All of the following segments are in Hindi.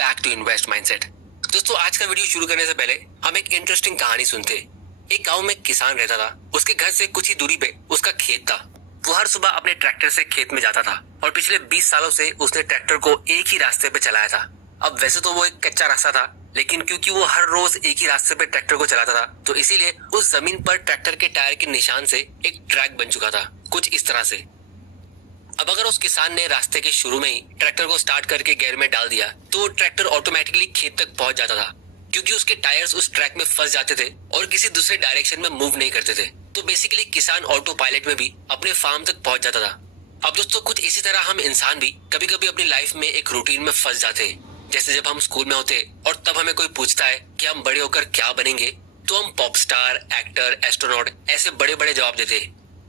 Back to invest mindset. दोस्तों, आज का वीडियो शुरू करने से पहले हम एक इंटरेस्टिंग कहानी सुनते। एक गांव में एक किसान रहता था। उसके घर से कुछ ही दूरी पे उसका खेत था। वो हर सुबह अपने ट्रैक्टर से खेत में जाता था और पिछले 20 सालों से उसने ट्रैक्टर को एक ही रास्ते पे चलाया था। अब वैसे तो वो एक कच्चा रास्ता था, लेकिन क्योंकि वो हर रोज एक ही रास्ते पे ट्रैक्टर को चलाता था, तो इसीलिए उस जमीन पर ट्रैक्टर के टायर के निशान से एक ट्रैक बन चुका था, कुछ इस तरह से। अब अगर उस किसान ने रास्ते के शुरू में ही ट्रैक्टर को स्टार्ट करके गियर में डाल दिया, तो ट्रैक्टर ऑटोमेटिकली खेत तक पहुंच जाता था, क्योंकि उसके टायर्स उस ट्रैक में फंस जाते थे और किसी दूसरे डायरेक्शन में मूव नहीं करते थे। तो बेसिकली किसान ऑटो पायलट में भी अपने फार्म तक पहुंच जाता था। अब दोस्तों, कुछ इसी तरह हम इंसान भी कभी कभी अपनी लाइफ में एक रूटीन में फंस जाते हैं। जैसे जब हम स्कूल में होते और तब हमें कोई पूछता है कि हम बड़े होकर क्या बनेंगे, तो हम पॉप स्टार, एक्टर, एस्ट्रोनॉट ऐसे बड़े बड़े जवाब देते।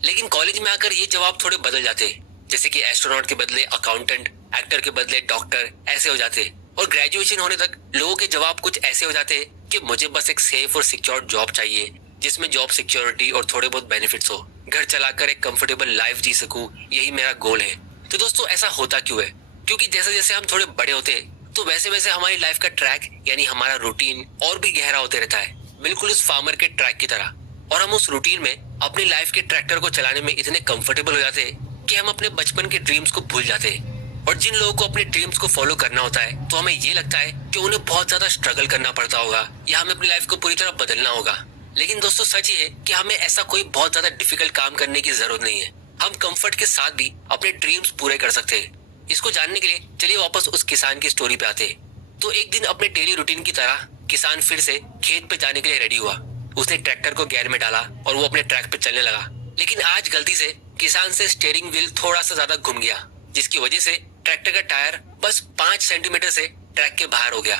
लेकिन कॉलेज में आकर ये जवाब थोड़े बदल जाते, जैसे कि एस्ट्रोनॉट के बदले अकाउंटेंट, एक्टर के बदले डॉक्टर ऐसे हो जाते। और ग्रेजुएशन होने तक लोगों के जवाब कुछ ऐसे हो जाते कि मुझे बस एक सेफ और सिक्योर जॉब चाहिए, जिसमें जॉब सिक्योरिटी और थोड़े बहुत बेनिफिट्स हो, घर चलाकर एक कंफर्टेबल लाइफ जी सकूं, यही मेरा गोल है। तो दोस्तों, ऐसा होता क्यों है? क्योंकि जैसे जैसे हम थोड़े बड़े होते तो वैसे वैसे हमारी लाइफ का ट्रैक यानी हमारा रूटीन और भी गहरा होते रहता है, बिल्कुल उस फार्मर के ट्रैक की तरह। और हम उस रूटीन में अपनी लाइफ के ट्रैक्टर को चलाने में इतने कंफर्टेबल हो जाते हैं कि हम अपने बचपन के ड्रीम्स को भूल जाते हैं। और जिन लोगों को अपने ड्रीम्स को फॉलो करना होता है, तो हमें ये लगता है कि उन्हें बहुत ज्यादा स्ट्रगल करना पड़ता होगा या हमें अपनी लाइफ को पूरी तरह बदलना होगा। लेकिन दोस्तों, सच ये है कि हमें ऐसा कोई बहुत ज्यादा डिफिकल्ट काम करने की जरूरत नहीं है। हम कंफर्ट के साथ भी अपने ड्रीम्स पूरे कर सकते हैं। इसको जानने के लिए चलिए वापस उस किसान की स्टोरी पे आते हैं। तो एक दिन अपने डेली रूटीन की तरह किसान फिर से खेत पे जाने के लिए रेडी हुआ। उसने ट्रैक्टर को गियर में डाला और वो अपने ट्रैक पे चलने लगा। लेकिन आज गलती से किसान से स्टीयरिंग व्हील थोड़ा सा ज्यादा घूम गया, जिसकी वजह से ट्रैक्टर का टायर बस 5 सेंटीमीटर से ट्रैक के बाहर हो गया।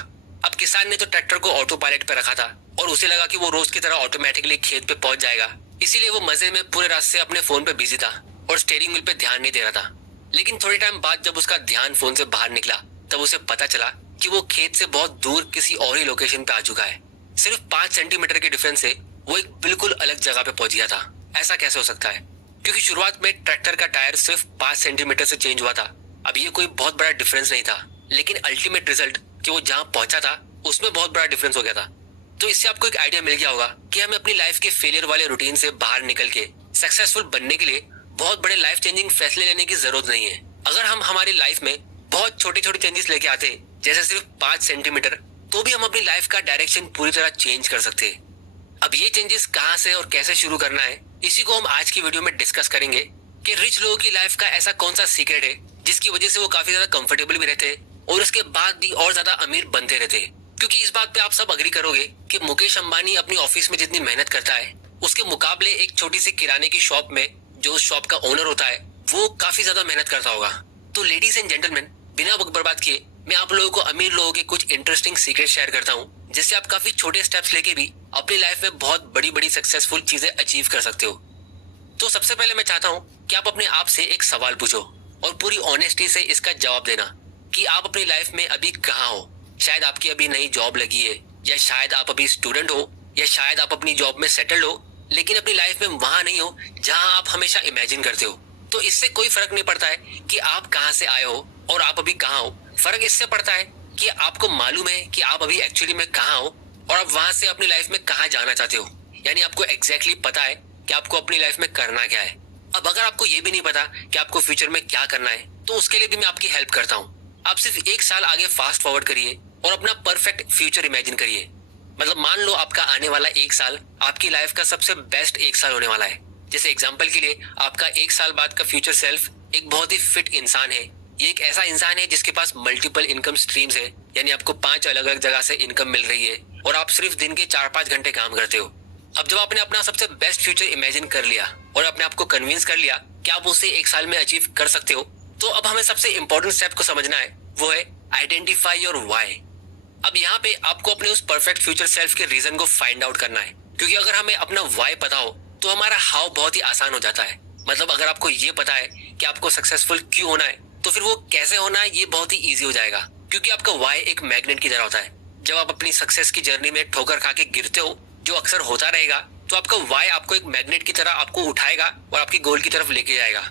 अब किसान ने तो ट्रैक्टर को ऑटो पायलट पे रखा था और उसे लगा कि वो रोज की तरह ऑटोमेटिकली खेत पे पहुंच जाएगा, इसीलिए वो मजे में पूरे रास्ते अपने फोन पे बिजी था और स्टीयरिंग व्हील पे ध्यान नहीं दे रहा था। लेकिन थोड़े टाइम बाद जब उसका ध्यान फोन से बाहर निकला, तब उसे पता चला कि वो खेत से बहुत दूर किसी और ही लोकेशन पे आ चुका है। सिर्फ 5 सेंटीमीटर के डिफरेंस से वो एक बिल्कुल अलग जगह पे पहुंच गया था। ऐसा कैसे हो सकता है? क्योंकि शुरुआत में ट्रैक्टर का टायर सिर्फ 5 सेंटीमीटर से चेंज हुआ था। अब ये कोई बहुत बड़ा डिफरेंस नहीं था, लेकिन अल्टीमेट रिजल्ट कि वो जहां पहुंचा था उसमें बहुत बड़ा डिफरेंस हो गया था। तो इससे आपको एक आइडिया मिल गया होगा कि हमें अपनी लाइफ के फेलियर वाले रूटीन से बाहर निकल के सक्सेसफुल बनने के लिए बहुत बड़े लाइफ चेंजिंग फैसले लेने की जरूरत नहीं है। अगर हम हमारी लाइफ में बहुत छोटे छोटे चेंजेस लेके आते, जैसे सिर्फ 5 सेंटीमीटर, तो भी हम अपनी लाइफ का डायरेक्शन पूरी तरह चेंज कर सकते हैं। अब ये चेंजेस कहाँ से और कैसे शुरू करना है, इसी को हम आज की वीडियो में डिस्कस करेंगे कि रिच लोगों की लाइफ का ऐसा कौन सा सीक्रेट है जिसकी वजह से वो काफी ज्यादा कंफर्टेबल भी रहते हैं और उसके बाद भी और ज्यादा अमीर बनते रहते हैं। क्योंकि इस बात पे आप सब अग्री करोगे कि मुकेश अंबानी अपनी ऑफिस में जितनी मेहनत करता है, उसके मुकाबले एक छोटी सी किराने की शॉप में जो उस शॉप का ओनर होता है, वो काफी ज्यादा मेहनत करता होगा। तो लेडीज एंड जेंटलमैन, बिना वक्त बर्बाद किए मैं आप लोगों को अमीर लोगों के कुछ इंटरेस्टिंग सीक्रेट शेयर करता हूँ, जिससे आप काफी छोटे स्टेप्स लेके भी अपनी लाइफ में बहुत बड़ी बड़ी सक्सेसफुल चीजें अचीव कर सकते हो। तो सबसे पहले मैं चाहता हूँ कि आप अपने आप से एक सवाल पूछो और पूरी ऑनेस्टी से इसका जवाब देना कि आप अपनी लाइफ में अभी कहाँ हो। शायद आपकी अभी नई जॉब लगी है, या शायद आप अभी स्टूडेंट हो, या शायद आप अपनी जॉब में सेटल्ड हो, लेकिन अपनी लाइफ में वहां नहीं हो जहां आप हमेशा इमेजिन करते हो। तो इससे कोई फर्क नहीं पड़ता है कि आप कहां से आए हो और आप अभी कहां हो। फर्क इससे पड़ता है कि आपको मालूम है कि आप अभी एक्चुअली में कहां हो और आप वहां से अपनी लाइफ में कहां जाना चाहते हो। यानी आपको एग्जैक्टली पता है कि आपको अपनी लाइफ में करना क्या है। अब अगर आपको ये भी नहीं पता कि आपको फ्यूचर में क्या करना है, तो उसके लिए भी मैं आपकी हेल्प करता हूँ। आप सिर्फ 1 साल आगे फास्ट फॉरवर्ड करिए और अपना परफेक्ट फ्यूचर इमेजिन करिए। मतलब मान लो आपका आने वाला 1 साल आपकी लाइफ का सबसे बेस्ट 1 साल होने वाला है। जैसे एग्जाम्पल के लिए, आपका 1 साल बाद का फ्यूचर सेल्फ एक बहुत ही फिट इंसान है। ये एक ऐसा इंसान है जिसके पास मल्टीपल इनकम स्ट्रीम्स है, यानी आपको 5 अलग अलग जगह से इनकम मिल रही है और आप सिर्फ दिन के 4-5 घंटे काम करते हो। अब जब आपने अपना सबसे बेस्ट फ्यूचर इमेजिन कर लिया और अपने आप को कन्विंस कर लिया कि आप उसे 1 साल में अचीव कर सकते हो, तो अब हमें सबसे इंपॉर्टेंट स्टेप को समझना है, वो है आइडेंटिफाई योर व्हाई। अब यहाँ पे आपको अपने उस परफेक्ट फ्यूचर सेल्फ के रीजन को फाइंड आउट करना है, क्योंकि अगर हमें अपना व्हाई पता हो तो हमारा हाउ बहुत ही आसान हो जाता है। मतलब अगर आपको ये पता है कि आपको सक्सेसफुल क्यों होना है, तो फिर वो कैसे होना है ये बहुत ही इजी हो जाएगा, क्योंकि आपका व्हाई एक मैग्नेट की तरह होता है। जब आप अपनी सक्सेस की जर्नी में ठोकर खा के गिरते हो, जो अक्सर होता रहेगा, तो आपका व्हाई आपको एक मैग्नेट की तरह आपको उठाएगा और आपकी गोल की तरफ लेके जाएगा।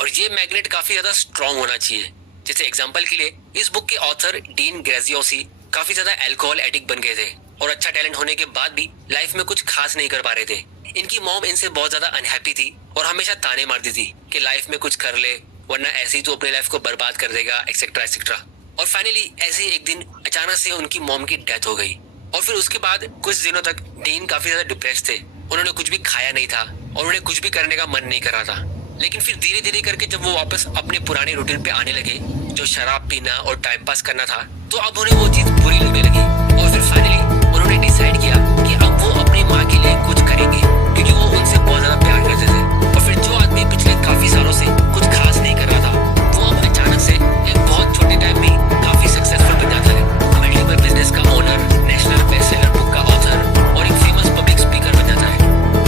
और ये मैग्नेट काफी ज्यादा स्ट्रांग होना चाहिए, जैसे एग्जाम्पल के लिए इस बुक के ऑथर डीन ग्रेजियोसी काफी ज्यादा अल्कोहल एडिक्ट बन गए थे और अच्छा टैलेंट होने के बाद भी लाइफ में कुछ खास नहीं कर पा रहे थे। इनकी मॉम इनसे बहुत ज्यादा अनहैप्पी थी और हमेशा ताने मारती थी कि लाइफ में कुछ कर ले वरना ऐसे ही तो अपने लाइफ को बर्बाद कर देगा एक्सेट्रा एक्सेट्रा। और फाइनली ऐसे ही एक दिन अचानक से उनकी मॉम की डेथ हो गई और फिर उसके बाद कुछ दिनों तक डीन काफी ज्यादा डिप्रेस थे। उन्होंने कुछ भी खाया नहीं था और उन्हें कुछ भी करने का मन नहीं कर रहा था। लेकिन फिर धीरे धीरे करके जब वो वापस अपने पुराने रूटीन पे आने लगे जो शराब पीना और टाइम पास करना था, तो अब उन्हें वो चीज बुरी लगने लगी और फिर फाइनली उन्होंने डिसाइड किया कि अब वो अपनी माँ के लिए कुछ करेंगे क्योंकि वो उनसे बहुत ज्यादा प्यार करते थे। और फिर जो आदमी पिछले काफी सालों से कुछ खास नहीं कर रहा था वो अब अचानक से एक बहुत छोटे टाइम में काफी सक्सेसफुल बन जाता है। मल्टीपल बिजनेस का ओनर, नेशनल बेस्टसेलर बुक का ऑथर और एक फेमस पब्लिक स्पीकर बन जाता है।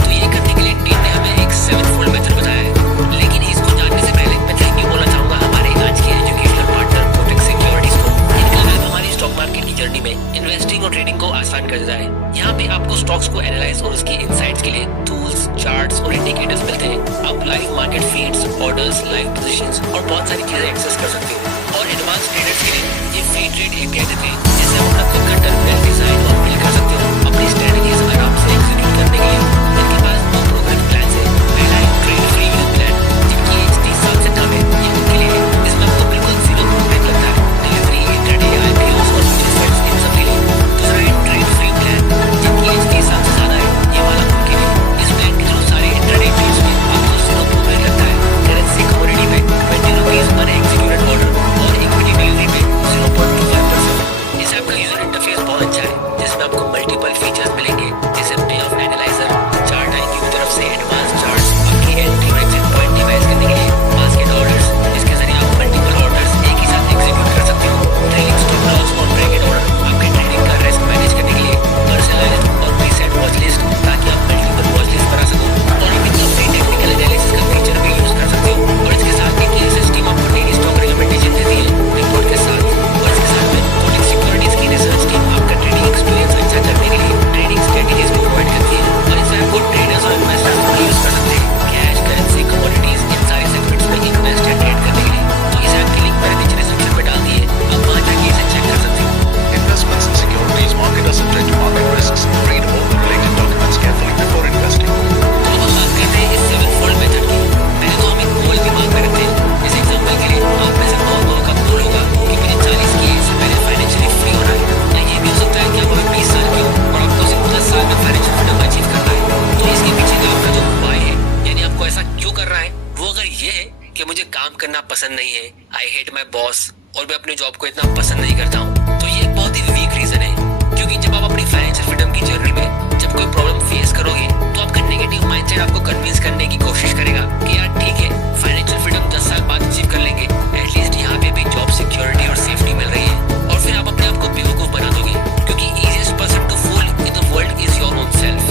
तो ये करने के लिए टीम ने हमें एक 7-fold मेथड बताया है। लेकिन इसको जानने से पहले मैं थैंक यू बोलना चाहूंगा हमारे आज के एजुकेशनल पार्टनर कोटक सिक्योरिटीज को। इनका हेल्प हमारी स्टॉक मार्केट की जर्नी में इन्वेस्टिंग और ट्रेडिंग को आसान कर देता है। यहाँ पे आपको स्टॉक्स को एनालाइज और उसकी इनसाइट्स के लिए टूल्स, चार्ट्स और इंडिकेटर्स मिलते हैं। आप live market feeds, orders, live positions और बहुत सारी चीजें एक्सेस कर सकते हो। और एडवांस ट्रेडर्स के लिए ये फ्री ट्रेड एपीआई देते हैं जिससे आप अपना खुद का टर्मिनल डिजाइन और बिल्ड कर सकते हो अपनी स्ट्रेटजीज आराम से एग्जीक्यूट करने के लिए। इनके पास 2 प्रोग्राम प्लान है। पहला है ट्रेड फ्री यूथ प्लान जिनकी एज 30 साल से कम है, ये उनके लिए है। इसमें आपको बिल्कुल 0 प्रोग्राम लगता है। डिलीवरी, इंट्राडे, आईपीओस और म्यूचुअल फंड्स इन सब के लिए। दूसरा है ट्रेड फ्री प्लान जिनकी एज 30 साल से ज्यादा है, ये वाला उनके लिए। इस प्लान के थ्रू सारे इंट्राडे ट्रेड्स में आपको 0 प्रोग्राम लगता है। करेंसी कमोडिटी में 20 रुपीज पर एग्जीक्यूटेड ऑर्डर और इक्विटी डिलीवरी में 0.25%। इस ऐप का यूजर इंटरफेस बहुत अच्छा है जिसमें आपको मल्टीपल फीचर्स मिलेंगे जैसे पे ऑफ एनालाइजर, चार्ट आईक्यू की तरफ से एडवांस चार्ट्स, आपकी एंट्री और एग्जिट पॉइंट डिवाइस करने के लिए बास्केट ऑर्डर्स, इसके जरिए आप मल्टीपल ऑर्डर्स एक ही साथ एग्जीक्यूट कर सकते हो। ट्रेडिंग स्टॉप लॉस और ब्रैकेट ऑर्डर, आपके ट्रेडिंग का रिस्क मैनेज करने के लिए पर्सनलाइज्ड और प्रीसेट वॉच लिस्ट ताकि आप मल्टीपल वॉच लिस्ट बना सको। और आप इनका फ्री टेक्निकल एनालिसिस का फीचर भी यूज कर सकते हो। और इसके साथ एक एएसएस टीम आपको डेली स्टॉक रिकमेंडेशन देती है रिपोर्ट के साथ। और इसके साथ में कोटक सिक्योरिटीज की रिसर्च टीम आपका ट्रेडिंग एक्सपीरियंस अच्छा करने के लिए ट्रेडिंग स्ट्रेटजीज भी प्रोवाइड करती है। और इस ऐप को ट्रेडर्स और इन्वेस्टर्स को यूज कर सकते हैं कैश, करेंसी, कमोडिटीज इन सारे सेगमेंट्स में इन्वेस्ट एंड ट्रेड करने के लिए। तो इस ऐप की लिंक मैंने नीचे डिस्क्रिप्शन में डाल दी है, आप वहां जाके इसे चेक कर सकते हो। Investments in securities market are subject to market risks. Read all the related documents carefully before investing. तो अब हम बात करते हैं इस 7-fold मेथड की। पहले तो हम एक गोल दिमाग में रखते हैं। इस एग्जांपल के लिए आप में से बहुत लोगों का गोल होगा कि मुझे 40 की एज से पहले फाइनेंशियली फ्री होना है। या ये भी हो सकता है कि आप अभी 20 साल के हो और आपको सिर्फ 10 साल में फाइनेंशियल फ्रीडम अचीव करना है। तो इसके पीछे का आपका जो व्हाई है, यानी आपको ऐसा क्यों करना है, वो अगर ये है कि मुझे काम करना पसंद नहीं है, आई हेट माई बॉस और मैं अपने जॉब को इतना पसंद नहीं करता हूँ, तो ये एक बहुत ही वीक रीजन है। क्योंकि जब आप अपनी फाइनेंशियल फ्रीडम की जर्नी में जब कोई प्रॉब्लम फेस करोगे तो आपका नेगेटिव माइंडसेट आपको कन्विंस करने की कोशिश करेगा कि यार ठीक है, फाइनेंशियल फ्रीडम 10 साल बाद अचीव कर लेंगे, एटलीस्ट यहाँ पे भी जॉब सिक्योरिटी और सेफ्टी मिल रही है। और फिर आप अपने आप को बेवकूफ बना दोगे क्योंकि easiest person to fool in the world is your own self.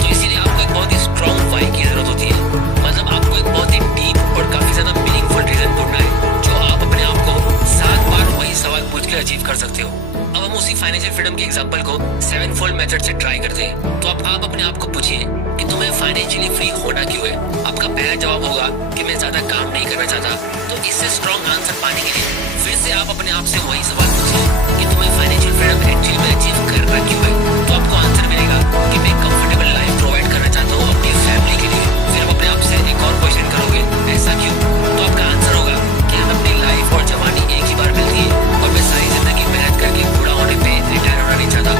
तो इसीलिए आपको एक बहुत ही स्ट्रॉन्ग व्हाई की जरूरत होती है। मतलब आपको एक बहुत ही डीप और काफी ज्यादा मीनिंगफुल रीजन ढूंढना है जो आप अपने आप को 7 बार वही सवाल पूछ के अचीव कर सकते हो। अब हम उसी फाइनेंशियल फ्रीडम के एग्जांपल को 7-fold मेथड से ट्राई करते हैं। तो अब आप अपने आप को पूछिए कि तुम्हें फाइनेंशियली फ्री होना क्यों है। आपका पहला जवाब होगा कि मैं ज्यादा काम नहीं करना चाहता। तो इससे स्ट्रॉन्ग आंसर पाने के लिए फिर से आप अपने आप से वही सवाल पूछिए कि तुम्हें फाइनेंशियल फ्रीडम एक्चुअली में अचीव करना क्यों है। तो आपको आंसर मिलेगा कि मैं कंफर्टेबल लाइफ प्रोवाइड करना चाहता हूँ अपनी फैमिली के लिए। फिर आप अपने आप से एक और क्वेश्चन करोगे, ऐसा क्यों? तो आपका आंसर होगा कि हमें अपनी लाइफ और जवानी एक ही बार मिलती है और मैं सारी जिंदगी मेहनत करके बूढ़ा होने पे रिटायर होना नहीं चाहता।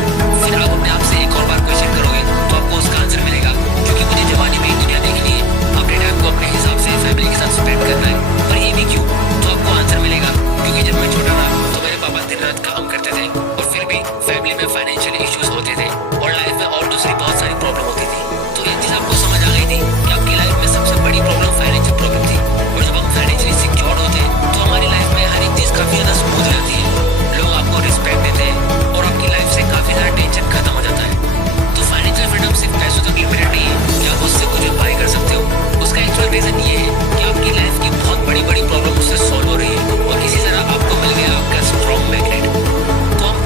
फिर आप अपने आप से एक और बार क्वेश्चन करोगे तो आपको उसका आंसर मिलेगा क्योंकि मुझे जवानी में दुनिया देखनी है, अपने टाइम को अपने हिसाब से फैमिली के साथ स्पेंड करना है। पर ये भी क्यों? तो आपको आंसर मिलेगा क्योंकि जब मैं छोटा था तो मेरे पापा दिन रात काम करते थे और फिर भी फैमिली में फाइनेंशियल इश्यूज होते थे और लाइफ में और दूसरी बहुत सारी प्रॉब्लम होती थी। तो ये चीज आपको समझ आ गई थी कि आपकी लाइफ में सबसे बड़ी प्रॉब्लम फाइनेंशियल प्रॉब्लम थी। और जब हम फाइनेंशियली सिक्योर होते हैं तो हमारी लाइफ में हर एक चीज काफी ज्यादा स्मूथ रहती है, लोग आपको रिस्पेक्ट देते हैं और आपकी लाइफ से काफी ज्यादा टेंशन खत्म हो जाता है। तो फाइनेंशियल फ्रीडम सिर्फ पैसों तक लिमिटेड नहीं है कि आप उससे कुछ बाय कर सकते हो। उसका एक्चुअल रीजन ये है कि आपकी लाइफ की बहुत बड़ी बड़ी प्रॉब्लम उससे सॉल्व हो रही है और इसी तरह आपको मिल गया आपका स्ट्रॉन्ग मैग्नेट। तो हम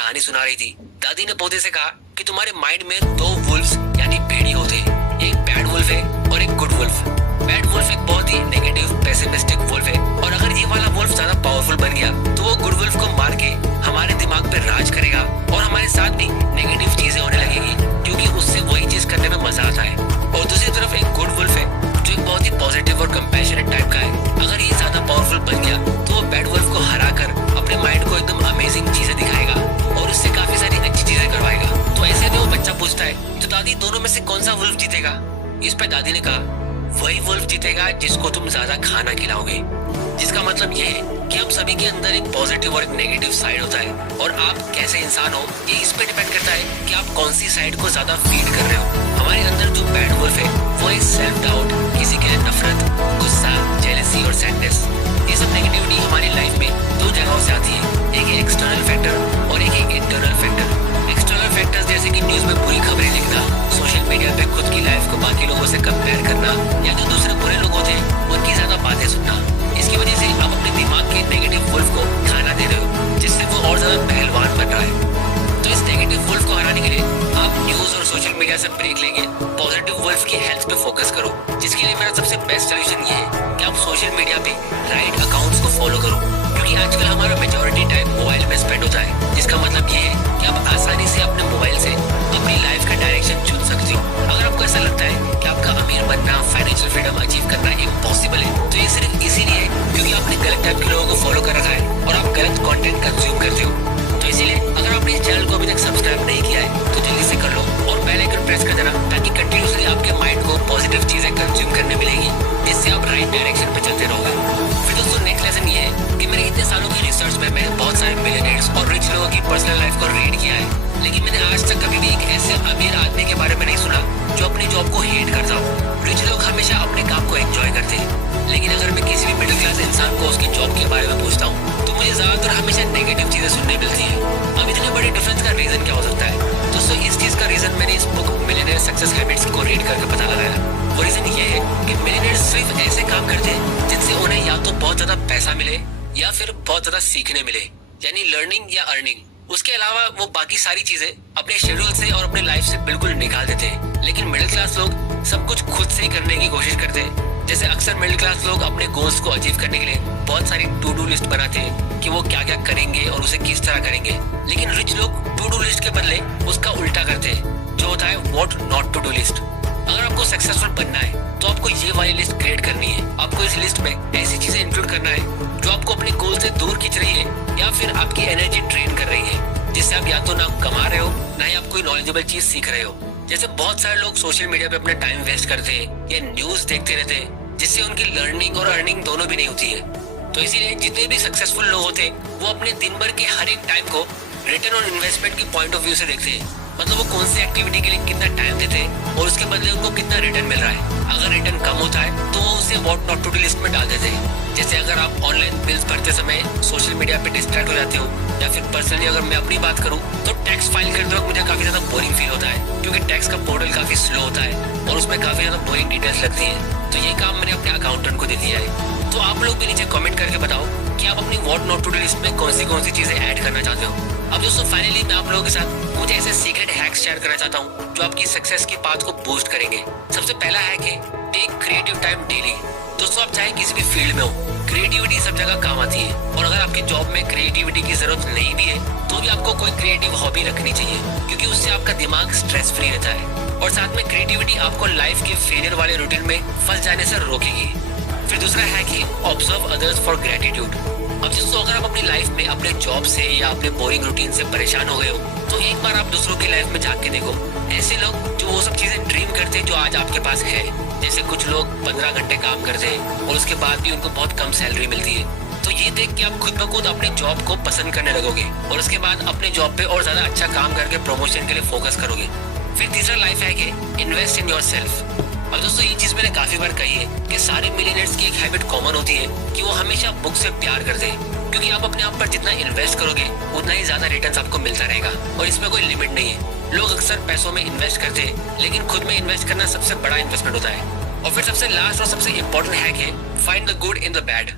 कहानी सुना रही थी, दादी ने पोते से कहा कि तुम्हारे माइंड में दो वुल्फ्स यानी भेड़ी होते हैं, एक बैड वुल्फ है और एक गुड वुल्फ। बैड वुल्फ एक बहुत ही नेगेटिव पेसिमिस्टिक वुल्फ है, और अगर ये वाला वुल्फ ज्यादा पावरफुल बन गया तो वो गुड वुल्फ को मार के हमारे दिमाग पे राज करेगा और हमारे साथ भी नेगेटिव चीजें होने लगेगी, क्योंकि उससे वही चीज करने में मजा आता है। और दूसरी तरफ एक गुड वुल्फ है जो एक बहुत ही पॉजिटिव और कंपैशनेट टाइप का है। अगर ये ज्यादा पावरफुल बन गया तो वो बैड वुल्फ को हरा कर अपने माइंड को एकदम अमेजिंग चीजें दिखाएगा और उससे काफी सारी अच्छी चीजें करवाएगा। तो ऐसे में वो बच्चा पूछता है तो दादी दोनों में से कौन सा वुल्फ जीतेगा? इस पर दादी ने कहा वही वुल्फ जीतेगा जिसको तुम ज्यादा खाना खिलाओगे। जिसका मतलब ये है कि हम सभी के अंदर एक पॉजिटिव और एक नेगेटिव साइड होता है, और आप कैसे इंसान हो ये इस पे डिपेंड करता है कि आप कौन सी साइड को ज्यादा फीड कर रहे हो। हमारे अंदर जो बैड वुल्फ है वो है सेल्फ डाउट, किसी के लिए नफरत, गुस्सा, जेलसी और सैडनेस। ये सब नेगेटिविटी हमारी लाइफ में दो जगहों से आती है, एक है एक्सटर्नल फैक्टर और एक है इंटरनल फैक्टर। एक्सटर्नल फैक्टर्स जैसे कि न्यूज में बुरी खबरें लिखना, सोशल मीडिया पे खुद की लाइफ को बाकी लोगों से कंपेयर करना, या जो दूसरे बुरे लोग होते हैं उनकी ज्यादा बातें सुनना। इसकी वजह से आप अपने दिमाग के नेगेटिव वुल्फ को खाना दे रहे हो, जिससे वो और ज्यादा पहलवान बन रहा है। तो इस नेगेटिव वुल्फ को हराने के लिए आप न्यूज और सोशल मीडिया से ब्रेक लेंगे, पॉजिटिव वुल्फ की हेल्थ पे फोकस करो। जिसके लिए मेरा सबसे बेस्ट सोल्यूशन ये है कि आप सोशल मीडिया पे राइट अकाउंट्स को फॉलो करो, क्योंकि आजकल हमारा मेजॉरिटी टाइम मोबाइल में स्पेंड होता है। जिसका मतलब ये है कि आप आसानी से अपने मोबाइल से अपनी लाइफ का डायरेक्शन चुन सकते हो। अगर आपको ऐसा लगता है कि आपका अमीर बनना, फाइनेंशियल फ्रीडम अचीव करना इम्पॉसिबल है, तो ये सिर्फ इसीलिए है क्योंकि आपने गलत टाइप के लोगों को फॉलो कर रखा है और आप गलत कंटेंट कंज्यूम करते हो। तो इसीलिए अगर आपने इस चैनल को अभी तक सब्सक्राइब नहीं किया है तो जल्दी से कर लो और बेल आइकन प्रेस कर देना, ताकि कंटिन्यूसली आपके माइंड को पॉजिटिव चीजें कंज्यूम करने मिलेगी, जिससे आप राइट डायरेक्शन पे चलते रहोगे। फिर दोस्तों नेक्स्ट लेसन ये है कि मेरे इतने सालों की रिसर्च में मैंने बहुत सारे मिलियनेयर्स और रिच लोगों की पर्सनल लाइफ को रीड किया है, लेकिन मैंने आज तक कभी भी एक ऐसे अमीर आदमी के बारे में नहीं सुना जो अपनी जॉब को हेट करता हो। रिच लोग हमेशा अपने काम को एंजॉय करते हैं, लेकिन अगर मैं किसी भी मिडिल क्लास इंसान को उसकी जॉब के बारे में पूछता हूँ तो मुझे ज्यादातर हमेशा नेगेटिव चीजें सुनने मिलती है। अब इतने बड़े डिफरेंस का रीजन क्या हो सकता है? दोस्तों इस चीज का रीजन मैंने इस बुक मिलियनेयर सक्सेस हैबिट्स को रीड करके पता लगाया। वो रीजन ये है कि मिलियनेयर सिर्फ ऐसे काम करते हैं जिनसे उन्हें या तो बहुत ज्यादा पैसा मिले या फिर बहुत ज्यादा सीखने मिले, यानी लर्निंग या अर्निंग। उसके अलावा वो बाकी सारी चीजें अपने शेड्यूल से और अपने लाइफ से बिल्कुल निकाल देते हैं। लेकिन मिडिल क्लास लोग सब कुछ खुद से ही करने की कोशिश करते हैं। जैसे अक्सर मिडिल क्लास लोग अपने गोल्स को अचीव करने के लिए बहुत सारी टू डू लिस्ट बनाते हैं कि वो क्या क्या करेंगे और उसे किस तरह करेंगे। लेकिन रिच लोग टू डू लिस्ट के बदले उसका उल्टा करते हैं, जो होता है what not to do list. अगर आपको सक्सेसफुल बनना है तो आपको ये वाली लिस्ट क्रिएट करनी है। आपको इस लिस्ट में ऐसी चीजें इंक्लूड करना है जो आपको अपने गोल से दूर खींच रही है या फिर आपकी एनर्जी ड्रेन कर रही है, जिससे आप या तो ना कमा रहे हो ना ही आप कोई नॉलेजेबल चीज सीख रहे हो। जैसे बहुत सारे लोग सोशल मीडिया पे अपना टाइम वेस्ट करते हैं या न्यूज देखते रहते हैं, जिससे उनकी लर्निंग और अर्निंग दोनों भी नहीं होती है। तो इसीलिए जितने भी सक्सेसफुल लोग होते हैं वो अपने दिन भर के हर एक टाइम को रिटर्न और इन्वेस्टमेंट की पॉइंट ऑफ व्यू से देखते हैं। मतलब वो कौन सी एक्टिविटी के लिए कितना टाइम देते हैं और उसके बदले उनको कितना रिटर्न मिल रहा है। अगर रिटर्न कम होता है तो वो उसे what not to do list में डाल देते हैं। जैसे अगर आप ऑनलाइन बिल्स भरते समय सोशल मीडिया पे डिस्ट्रैक्ट हो जाते हो, या फिर पर्सनली अगर मैं अपनी बात करूं तो टैक्स फाइल करते वक्त मुझे काफी ज्यादा बोरिंग फील होता है, क्योंकि टैक्स का पोर्टल काफी स्लो होता है और उसमें काफी ज्यादा बोरिंग डिटेल्स लगती है। तो ये काम मैंने अपने अकाउंटेंट को दे दिया है। तो आप लोग भी नीचे कमेंट करके बताओ कि आप अपनी what not to do list में कौन सी चीजें ऐड करना चाहते हो। अब दोस्तों फाइनली मैं आप लोगों के साथ कुछ ऐसे सीक्रेट हैक्स शेयर करना चाहता हूँ जो आपकी सक्सेस की पाथ को बूस्ट करेंगे। सबसे पहला हैक है टेक क्रिएटिव टाइम डेली। दोस्तों आप चाहे किसी भी फील्ड में हो, क्रिएटिविटी सब जगह काम आती है, और अगर आपकी जॉब में क्रिएटिविटी की जरूरत नहीं भी है तो भी आपको कोई क्रिएटिव हॉबी रखनी चाहिए, क्योंकि उससे आपका दिमाग स्ट्रेस फ्री रहता है। और साथ में क्रिएटिविटी आपको लाइफ के फेलियर वाले रूटीन में फंस जाने से रोकेगी। फिर दूसरा हैक है ऑब्जर्व अदर्स फॉर ग्रेटिट्यूड। अब दोस्तों अगर आप अपनी लाइफ में अपने जॉब से या अपने बोरिंग रूटीन से परेशान हो गए हो तो एक बार आप दूसरों की लाइफ में झांक के देखो। ऐसे लोग जो वो सब चीजें ड्रीम करते हैं जो आज आपके पास है, जैसे कुछ लोग 15 घंटे काम करते हैं और उसके बाद भी उनको बहुत कम सैलरी मिलती है। तो ये देख के आप खुद ब खुद अपने जॉब को पसंद करने लगोगे और उसके बाद अपने जॉब पे और ज्यादा अच्छा काम करके प्रमोशन के लिए फोकस करोगे। फिर तीसरा लाइफ हैक है इन्वेस्ट इन योर सेल्फ। और दोस्तों ये चीज मैंने काफी बार कही है कि सारे मिलियनेयर्स की एक हैबिट कॉमन होती है कि वो हमेशा बुक से प्यार करते हैं, क्योंकि आप अपने आप पर जितना इन्वेस्ट करोगे उतना ही ज्यादा रिटर्न्स आपको मिलता रहेगा और इसमें कोई लिमिट नहीं है। लोग अक्सर पैसों में इन्वेस्ट करते हैं, लेकिन खुद में इन्वेस्ट करना सबसे बड़ा इन्वेस्टमेंट होता है। और फिर सबसे लास्ट और सबसे इम्पोर्टेंट हैक है find the good in the bad.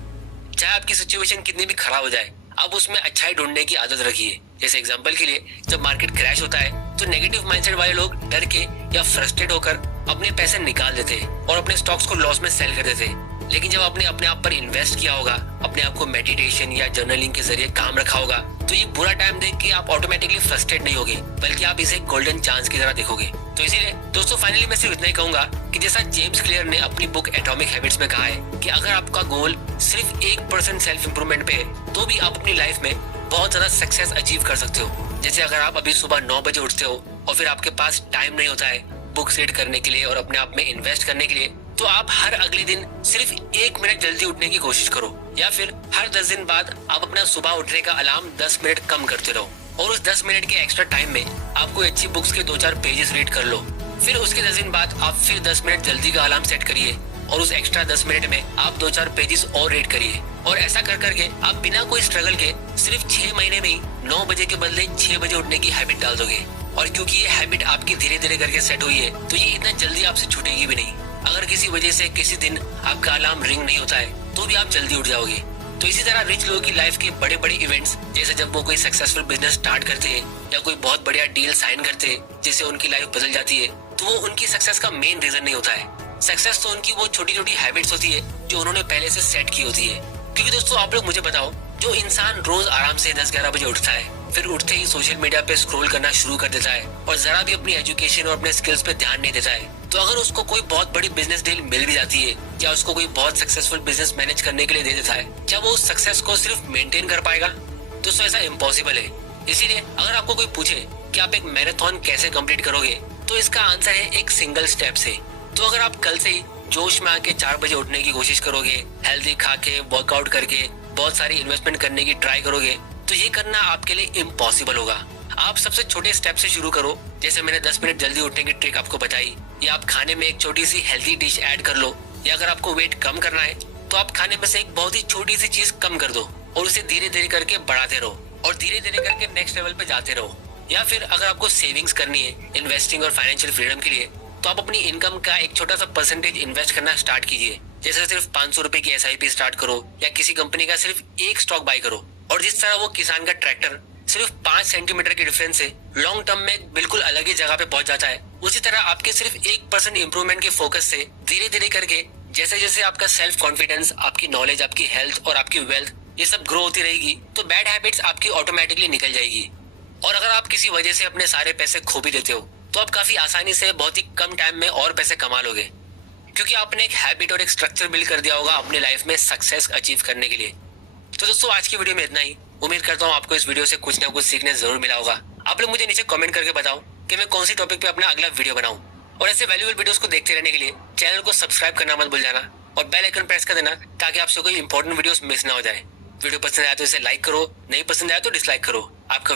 चाहे आपकी सिचुएशन कितनी भी खराब हो जाए, अब उसमें अच्छाई ढूंढने की आदत रखिए। जैसे एग्जांपल के लिए, जब मार्केट क्रैश होता है तो नेगेटिव माइंडसेट वाले लोग डर के या फ्रस्ट्रेट होकर अपने पैसे निकाल देते और अपने स्टॉक्स को लॉस में सेल कर देते। लेकिन जब आपने अपने आप पर इन्वेस्ट किया होगा, अपने आप को मेडिटेशन या जर्नलिंग के जरिए काम रखा होगा, तो ये बुरा टाइम देख के आप ऑटोमेटिकली फ्रस्ट्रेट नहीं होगे, बल्कि आप इसे गोल्डन चांस की तरह देखोगे। तो इसीलिए दोस्तों फाइनली मैं सिर्फ इतना ही कहूंगा कि जैसा जेम्स क्लियर ने अपनी बुक एटॉमिक हैबिट्स में कहा है कि अगर आपका गोल सिर्फ 1% सेल्फ इंप्रूवमेंट पे है तो भी आप अपनी लाइफ में बहुत ज्यादा सक्सेस अचीव कर सकते हो। जैसे अगर आप अभी सुबह 9 बजे उठते हो और फिर आपके पास टाइम नहीं होता है बुक्स रीड करने के लिए और अपने आप में इन्वेस्ट करने के लिए, तो आप हर अगले दिन सिर्फ 1 मिनट जल्दी उठने की कोशिश करो, या फिर हर 10 दिन बाद आप अपना सुबह उठने का अलार्म 10 मिनट कम करते रहो और उस 10 मिनट के एक्स्ट्रा टाइम में आप कोई अच्छी बुक्स के 2-4 पेजेस रीड कर लो। फिर उसके 10 दिन बाद आप फिर 10 मिनट जल्दी का अलार्म सेट करिए और उस एक्स्ट्रा 10 मिनट में आप 2-4 पेजेस और रीड करिए। और ऐसा कर करके आप बिना कोई स्ट्रगल के सिर्फ 6 महीने में ही 9 बजे के बदले 6 बजे उठने की हैबिट डाल दोगे। और क्योंकि ये हैबिट आपकी धीरे धीरे करके सेट हुई है, तो ये इतना जल्दी आपसे छूटेगी भी नहीं। अगर किसी वजह से किसी दिन आपका अलार्म रिंग नहीं होता है तो भी आप जल्दी उठ जाओगे। तो इसी तरह रिच लोगों की लाइफ के बड़े बड़े इवेंट्स, जैसे जब वो कोई सक्सेसफुल बिजनेस स्टार्ट करते हैं या कोई बहुत बढ़िया डील साइन करते हैं जिससे उनकी लाइफ बदल जाती है, तो वो उनकी सक्सेस का मेन रीजन नहीं होता है। सक्सेस तो उनकी वो छोटी छोटी हैबिट्स होती है जो उन्होंने पहले से सेट की होती है। क्योंकि दोस्तों आप लोग मुझे बताओ, जो इंसान रोज आराम से 10-11 बजे उठता है, फिर उठते ही सोशल मीडिया पे स्क्रॉल करना शुरू कर देता है और जरा भी अपनी एजुकेशन और अपने स्किल्स पे ध्यान नहीं देता है, तो अगर उसको कोई बहुत बड़ी बिजनेस डील मिल भी जाती है या उसको कोई बहुत सक्सेसफुल बिजनेस मैनेज करने के लिए दे देता है, क्या वो उस सक्सेस को सिर्फ मेंटेन कर पाएगा? दोस्तों ऐसा इम्पॉसिबल है। इसीलिए अगर आपको कोई पूछे कि आप एक मैराथन कैसे कंप्लीट करोगे, तो इसका आंसर है एक सिंगल स्टेप से। तो अगर आप कल से ही जोश में आके 4 बजे उठने की कोशिश करोगे, हेल्दी खा के वर्कआउट करके बहुत सारी इन्वेस्टमेंट करने की ट्राई करोगे, तो ये करना आपके लिए इम्पॉसिबल होगा। आप सबसे छोटे स्टेप से शुरू करो। जैसे मैंने 10 मिनट जल्दी उठने की ट्रिक आपको बताई, या आप खाने में एक छोटी सी हेल्दी डिश ऐड कर लो, या अगर आपको वेट कम करना है तो आप खाने में से एक बहुत ही छोटी सी चीज कम कर दो और उसे धीरे धीरे करके बढ़ाते रहो और धीरे धीरे करके नेक्स्ट लेवल पे जाते रहो। या फिर अगर आपको सेविंग्स करनी है इन्वेस्टिंग और फाइनेंशियल फ्रीडम के लिए, तो आप अपनी इनकम का एक छोटा सा परसेंटेज इन्वेस्ट करना स्टार्ट कीजिए। जैसे सिर्फ 500 रुपए की SIP स्टार्ट करो या किसी कंपनी का सिर्फ एक स्टॉक बाय करो। और जिस तरह वो किसान का ट्रैक्टर सिर्फ 5 सेंटीमीटर के डिफरेंस से लॉन्ग टर्म में बिल्कुल अलग ही जगह पे पहुंच जाता है, उसी तरह आपके सिर्फ 1% इंप्रूवमेंट के फोकस से धीरे धीरे करके जैसे जैसे आपका सेल्फ कॉन्फिडेंस, आपकी नॉलेज, आपकी हेल्थ और आपकी वेल्थ ये सब ग्रो होती रहेगी, तो बैड हैबिट्स आपकी ऑटोमेटिकली निकल जाएगी। और अगर आप किसी वजह से अपने सारे पैसे खो भी देते हो, तो आप काफी आसानी से बहुत ही कम टाइम में और पैसे कमा लोगे, क्योंकि आपने एक हैबिट और एक स्ट्रक्चर बिल्ड कर दिया होगा अपनी लाइफ में सक्सेस अचीव करने के लिए। तो दोस्तों आज की वीडियो में इतना ही। उम्मीद करता हूँ आपको इस वीडियो से कुछ ना कुछ सीखने जरूर मिला होगा। आप लोग मुझे नीचे कमेंट करके बताओ कि मैं कौन सी टॉपिक पे अपना अगला वीडियो बनाऊं। और ऐसे वैल्यूएबल वीडियोस को देखते रहने के लिए चैनल को सब्सक्राइब करना मत भूल जाना और बेल आइकन प्रेस कर देना, ताकि आपसे कोई इंपॉर्टेंट वीडियोस मिस ना हो जाए। वीडियो पसंद आया तो इसे लाइक करो, नहीं पसंद आया तो डिसलाइक करो। आपका